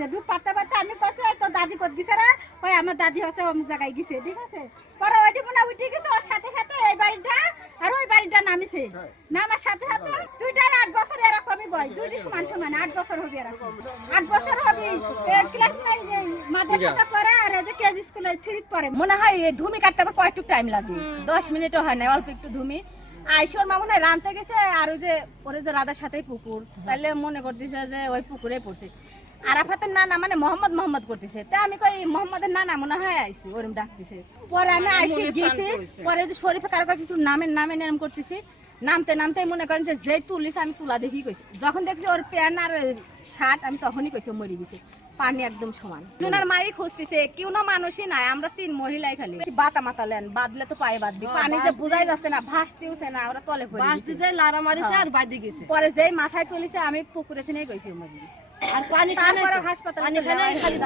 যে ডুব পাতে পাতে আমি কইছি তো দাদি কত গিছে রে কই আমার দাদি হচ্ছে অমুক জায়গায় গিছে ঠিক আছে পরে ওইটি মনে উঠে গেছে ওর সাথে সাথে এই বাড়িটা আর ওই বাড়িটা নামিছে নামার সাথে সাথে দুইটাই 8 বছর এরকমই বয়স দুইটি সমান সমান 8 বছর হবে এরকম 8 বছর হবে ক্লাস নাই যে মাদ্রাসাতে পড়ে আর এই যে কেজি স্কুলে 3 পড়ে মনে হয় এই ধুমি কাটতে আবার কয়েকটু টাইম লাগে 10 মিনিটও হয় না অল্প একটু ধুমি আইসর মা মনে হয় রানতে গেছে আর ওই যে ওরে যে রাধার সাথেই পুকুর তাইলে মনে করতেছে যে ওই পুকুরে পড়ছে আরাফাতের নানা মানে মোহাম্মদ করতেছে তা আমি কই মোহাম্মদের নানা মনে হয় আইছি ওরম ডাকতেছে পরে আমি আইসি গেছি পরে যে শরীফে কারো কিছু নামে এরম করতেছি নামতে মনে করেন যে যেই তুলিস আমি তুলা দেখি কইছি যখন দেখছি ওর প্যান্ট আর শার্ট আমি তখনই কইছি মরে গেছে পানি একদম সমান জোনার মাই খুঁজতেছে কেউ না মানুষই নাই আমরা 3 মহিলাই খালি বাতা মাতালেন বাদলে তো পায়ে বাদবি পানি যে বুঝাই যাচ্ছে না ভাসতেওছে না ওরা তলে পড়ে ভাসতে যায় লারা মারিছে আর বাইদে গেছে পরে যেই মাথায় তুলিছে আমি পুকুরে থেকে কইছি মরে গেছে আর পানি তারপরে হাসপাতালে খালি